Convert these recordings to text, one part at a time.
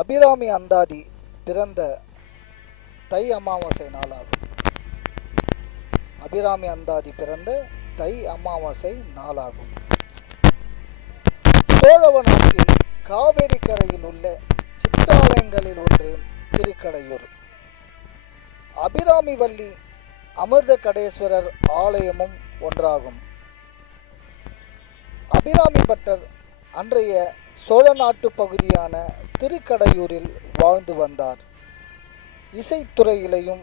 அபிராமி அந்தாதி பிறந்த தை அமாவாசை நாளாகும். அபிராமி அந்தாதி பிறந்த தை அமாவாசை நாளாகும். சோழவ நாட்டில் காவேரி கரையில் உள்ள சிற்றாலயங்களில் ஒன்று திருக்கடையூர். அபிராமி வள்ளி அமிர்த கடேஸ்வரர் ஆலயமும் ஒன்றாகும். அபிராமி பட்டர் அன்றைய சோழ நாட்டு பகுதியான திருக்கடையூரில் வாழ்ந்து வந்தார். இசைத்துறையிலையும்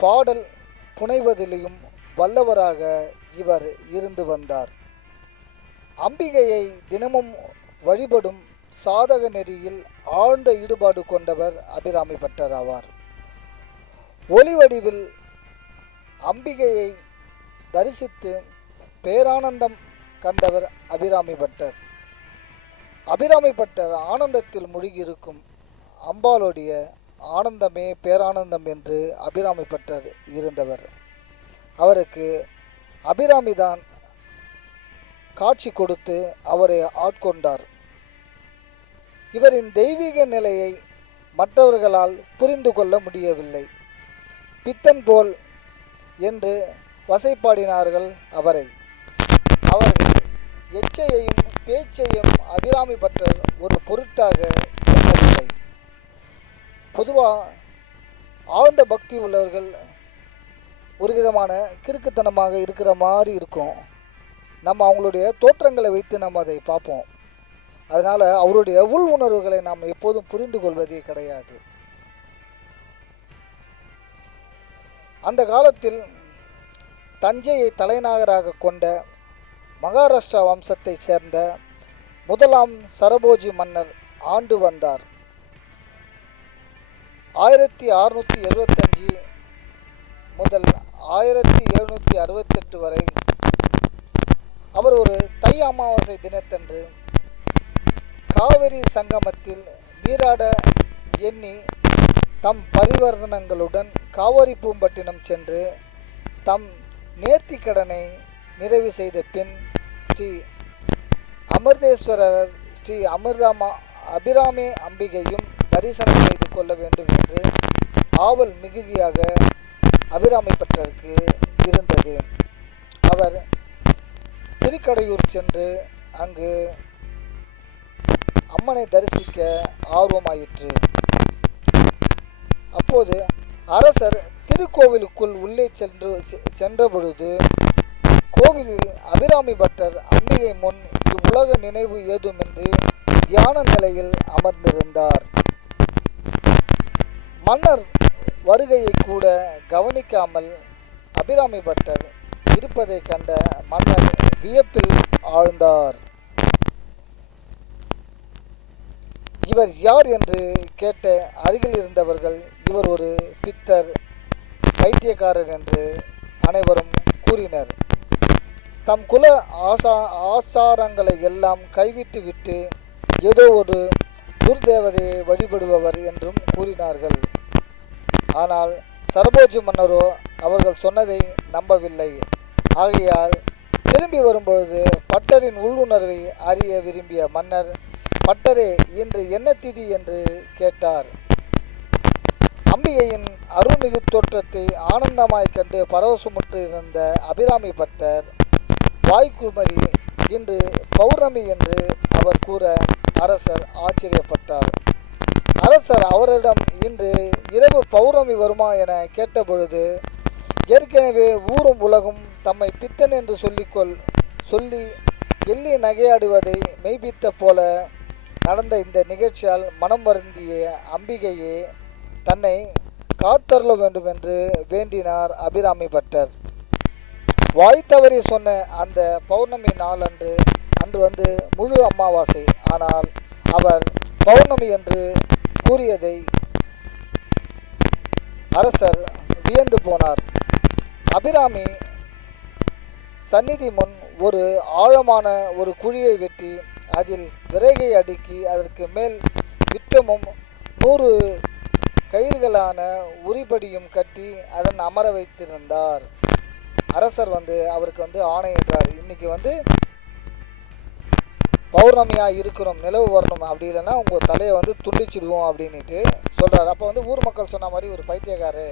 பாடல் புனைவதிலையும் வல்லவராக இவர் இருந்து வந்தார். அம்பிகையை தினமும் வழிபடும் சாதக நெறியில் ஆழ்ந்த ஈடுபாடு கொண்டவர் அபிராமி பட்டர் ஆவார். ஒளி வடிவில் அம்பிகையை தரிசித்து பேரானந்தம் கண்டவர் அபிராமி பட்டர். அபிராமி பட்டர் ஆனந்தத்தில் மூழ்கியிருக்கும் அம்பாளுடைய ஆனந்தமே பேரானந்தம் என்று அபிராமி பட்டர் இருந்தவர். அவருக்கு அபிராமிதான் காட்சி கொடுத்து அவரை ஆட்கொண்டார். இவரின் தெய்வீக நிலையை மற்றவர்களால் புரிந்து கொள்ள முடியவில்லை. பித்தன் போல் என்று வசைப்பாடினார்கள் அவரை. அவர்கள் எச்சையையும் பேச்சையும் அபிராமி பட்டர் ஒரு பொருட்டாக எண்ணவில்லை. பொதுவாக ஆழ்ந்த பக்தி உள்ளவர்கள் ஒரு விதமான கிறுக்குத்தனமாக இருக்கிற மாதிரி இருக்கும். நம்ம அவங்களுடைய தோற்றங்களை வைத்து நம்ம அதை பார்ப்போம். அதனால் அவருடைய உள் உணர்வுகளை நாம் எப்போதும் புரிந்து கொள்வதே கிடையாது. அந்த காலத்தில் தஞ்சையை தலைநகராக கொண்ட மகாராஷ்டிரா வம்சத்தை சேர்ந்த முதலாம் சரபோஜி மன்னர் ஆண்டு வந்தார். 1675 முதல் 1768 வரை அவர் ஒரு தை அமாவாசை தினத்தன்று காவிரி சங்கமத்தில் நீராட எண்ணி தம் பரிவர்த்தனங்களுடன் காவிரி பூம்பட்டினம் சென்று தம் நேர்த்திக்கடனை நிறைவு செய்த பின் ஸ்ரீ அமிர்தேஸ்வரர் ஸ்ரீ அபிராமி அம்பிகையும் தரிசனம் செய்து கொள்ள வேண்டும் என்று ஆவல் மிகுதியாக அபிராமி பட்டருக்கு இருந்தது. அவர் திருக்கடையூர் சென்று அங்கு அம்மனை தரிசிக்க ஆர்வமாயிற்று. அப்போது அரசர் திருக்கோவிலுக்குள் உள்ளே சென்ற பொழுது கோவிலில் அபிராமி பட்டர் அம்பிகை முன் இவ்வுலக நினைவு ஏதுமின்றி தியான நிலையில் அமர்ந்திருந்தார். மன்னர் வருகையை கூட கவனிக்காமல் அபிராமி பட்டர் இருப்பதை கண்ட மன்னர் வியப்பில் ஆழ்ந்தார். இவர் யார் என்று கேட்ட அருகில் இருந்தவர்கள் இவர் ஒரு பித்தர், பைத்தியக்காரர் என்று அனைவரும் கூறினர். தம் குல ஆசாரங்களை எல்லாம் கைவிட்டு விட்டு ஏதோ ஒரு துர்தேவதையை வழிபடுபவர் என்றும் கூறினார்கள். ஆனால் சரபோஜி மன்னரோ அவர்கள் சொன்னதை நம்பவில்லை. ஆகையால் திரும்பி வரும்பொழுது பட்டரின் உள்ளுணர்வை அறிய விரும்பிய மன்னர், பட்டரே, இன்று என்ன திதி என்று கேட்டார். அம்பிகையின் அருள்மிகு தோற்றத்தை ஆனந்தமாய் கண்டு பரவசமுற்று இருந்த அபிராமி பட்டர் வாய்க்குமரி இன்று பௌர்ணமி என்று அவர் கூற அரசர் ஆச்சரியப்பட்டார். அரசர் அவரிடம் இன்று இரவு பௌர்ணமி வருமா என கேட்டபொழுது, ஏற்கனவே ஊரும் உலகும் தம்மை பித்தன் என்று சொல்லி எள்ளி நகையாடுவதை மெய்ப்பித்த போல நடந்த இந்த நிகழ்ச்சியால் மனம் வருந்திய அம்பிகையே தன்னை காத்தருள வேண்டும் என்று வேண்டினார் அபிராமி பட்டர். வாய் தவறி சொன்ன அந்த பௌர்ணமி நாள் அன்று முழு அமாவாசை. ஆனால் அவர் பௌர்ணமி என்று கூறியதை அரசர் வியந்து போனார். அபிராமி சந்நிதி முன் ஒரு ஆழமான ஒரு குழியை வெட்டி அதில் விறகை அடுக்கி அதற்கு மேல் விட்டமும் 100 கயிறுகளான உரிபடியும் கட்டி அதன் அமர வைத்திருந்தார். அரசர் அவருக்கு ஆணையிட்டார். இன்னைக்கு பௌர்ணமியாக இருக்கணும், நிலவு வரணும், அப்படி இல்லைன்னா உங்கள் தலையை வந்து துண்டிச்சிடுவோம் அப்படின்ட்டு சொல்கிறார். அப்போ வந்து ஊர் மக்கள் சொன்ன மாதிரி ஒரு பைத்தியக்காரு,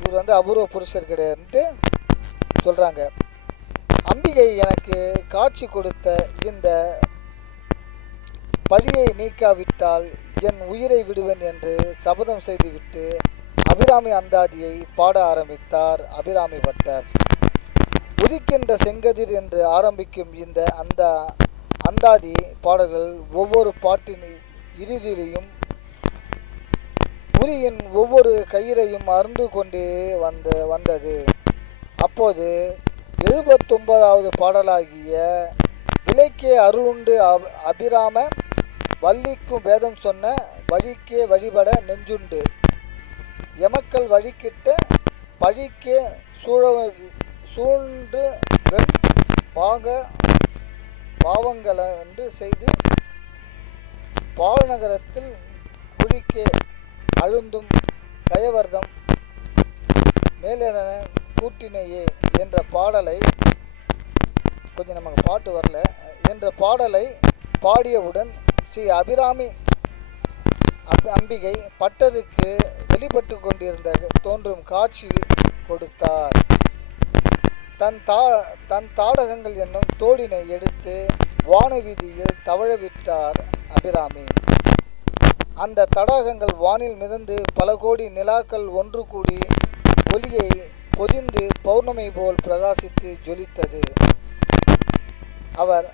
இவர் வந்து அபூர்வ புருஷர் கிடையாதுன்ட்டு சொல்கிறாங்க. அம்பிகை எனக்கு காட்சி கொடுத்த இந்த பழியை நீக்காவிட்டால் என் உயிரை விடுவேன் என்று சபதம் செய்துவிட்டு அபிராமி அந்தாதியை பாட ஆரம்பித்தார் அபிராமி பட்டர். உதிக்கின்ற செங்கதிர் என்று ஆரம்பிக்கும் இந்த அந்தாதி பாடல்கள் ஒவ்வொரு பாட்டின் இறுதியிலையும் உரியின் ஒவ்வொரு கயிறையும் அருந்து கொண்டே வந்தது. அப்போது 79வது பாடலாகிய விலைக்கே அருளுண்டு அபிராம வள்ளிக்கும் வேதம் சொன்ன வழிக்கே வழிபட நெஞ்சுண்டு எமக்கள் வழிக்கிட்ட பழிக்கே சூழ்ந்து வெண் பாவங்கள என்று செய்து பாவநகரத்தில் குழிக்கே அழுந்தும் கயவர்தம் மேலென கூட்டினையே என்ற பாடலை, கொஞ்சம் நமக்கு பாட்டு வரல, என்ற பாடலை பாடியவுடன் ஸ்ரீ அபிராமி அம்பிகை பட்டருக்கு வெளிப்பட்டு கொண்டிருந்த தோன்றும் காட்சி கொடுத்தார். தன் தாடகங்கள் என்னும் தோடினை எடுத்து வானவீதியில் தவழவிட்டார் அபிராமி. அந்த தடாகங்கள் வானில் மிதந்து பல கோடி நிலாக்கள் ஒன்று கூடி ஒளியை பொதிந்து பௌர்ணமி போல் பிரகாசித்து ஜொலித்தது. அவர்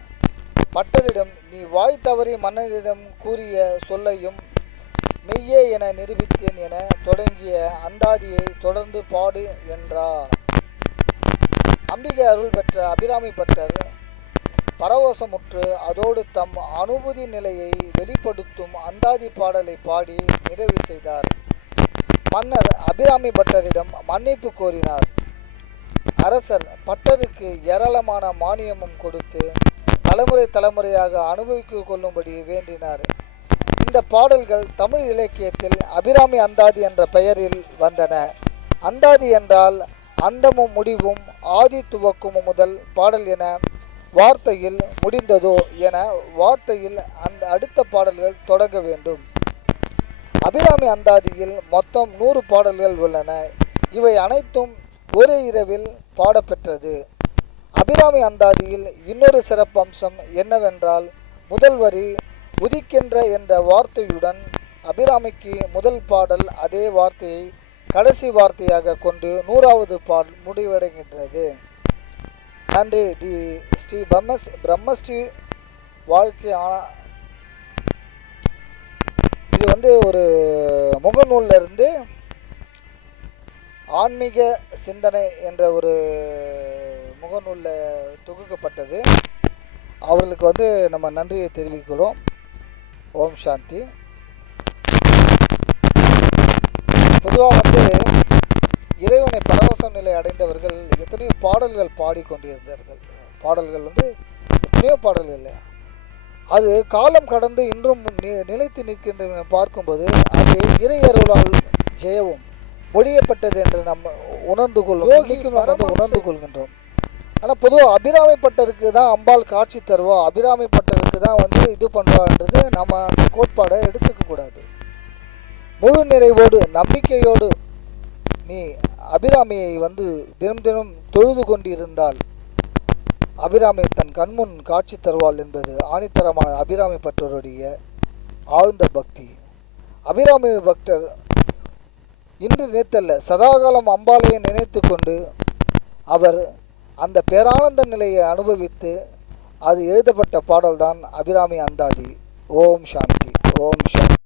பட்டரிடம், நீ வாய் தவறி மன்னரிடம் கூறிய சொல்லையும் மெய்யே என நிரூபித்தேன் என தொடங்கிய அந்தாதியை தொடர்ந்து பாடு என்றார். அம்பிகை அருள் பெற்ற அபிராமி பட்டர் பரவசமுற்று அதோடு தம் அனுபூதி நிலையை வெளிப்படுத்தும் அந்தாதி பாடலை பாடி நிறைவு செய்தார். மன்னர் அபிராமி பட்டரிடம் மன்னிப்பு கோரினார். அரசர் பட்டருக்கு ஏராளமான மானியமும் கொடுத்து தலைமுறையாக அனுபவித்து கொள்ளும்படி வேண்டினார். இந்த பாடல்கள் தமிழ் இலக்கியத்தில் அபிராமி அந்தாதி என்ற பெயரில் வந்தன. அந்தாதி என்றால் அந்தமும் முடிவும் ஆதி துவக்கமும் முதல் பாடல் என வார்த்தையில் முடிந்ததோ என வார்த்தையில் அந்த அடுத்த பாடல்கள் தொடங்க வேண்டும். அபிராமி அந்தாதியில் மொத்தம் 100 பாடல்கள் உள்ளன. இவை அனைத்தும் ஒரே இரவில் பாடப்பெற்றது. அபிராமி அந்தாதியில் இன்னொரு சிறப்பம்சம் என்னவென்றால், முதல் வரி உதிக்கின்ற என்ற வார்த்தையுடன் அபிராமிக்கு முதல் பாடல் அதே வார்த்தையை கடைசி வார்த்தையாக கொண்டு 100வது பாடல் முடிவடைகின்றது. நன்றி. ஸ்ரீ பிரம்மஸ்ரீ வாழ்க்கை இது வந்து ஒரு முகநூலில் இருந்து ஆன்மீக சிந்தனை என்ற ஒரு முகநூலில் தொகுக்கப்பட்டது. அவர்களுக்கு வந்து நம்ம நன்றியை தெரிவிக்கிறோம். ஓம் சாந்தி. பொதுவாக வந்து இறைவனை பரவச நிலை அடைந்தவர்கள் எத்தனையோ பாடல்கள் பாடிக்கொண்டிருந்தார்கள். பாடல்கள் வந்து எத்தனையோ பாடல்கள் இல்லை, அது காலம் கடந்து இன்றும் நிலைத்து நிற்கின்றன பார்க்கும்போது அது இறையருளால் ஜெயவும் மொழியப்பட்டது என்று நம்ம உணர்ந்து கொள்கின்றோம். ஆனால் பொதுவாக அபிராமி பட்டருக்கு தான் அம்பாள் காட்சி தருவா, அபிராமி பட்டருக்கு தான் வந்து இது பண்ணுவான்றது நம்ம அந்த கோட்பாடை எடுத்துக்க கூடாது. முழு நிறைவோடு நம்பிக்கையோடு நீ அபிராமியை வந்து தினம் தினம் தொழுது கொண்டிருந்தால் அபிராமி தன் கண்முன் காட்சி தருவாள் என்பது ஆணித்தரமான அபிராமி பட்டருடைய ஆழ்ந்த பக்தி. அபிராமி பக்தர் இன்று நேற்றல்ல சதாகாலம் அம்பாளையை நினைத்து கொண்டு அவர் அந்த பேரானந்த நிலையை அனுபவித்து அது எழுதப்பட்ட பாடல்தான் அபிராமி அந்தாதி. ஓம் சாந்தி. ஓம் சாந்தி.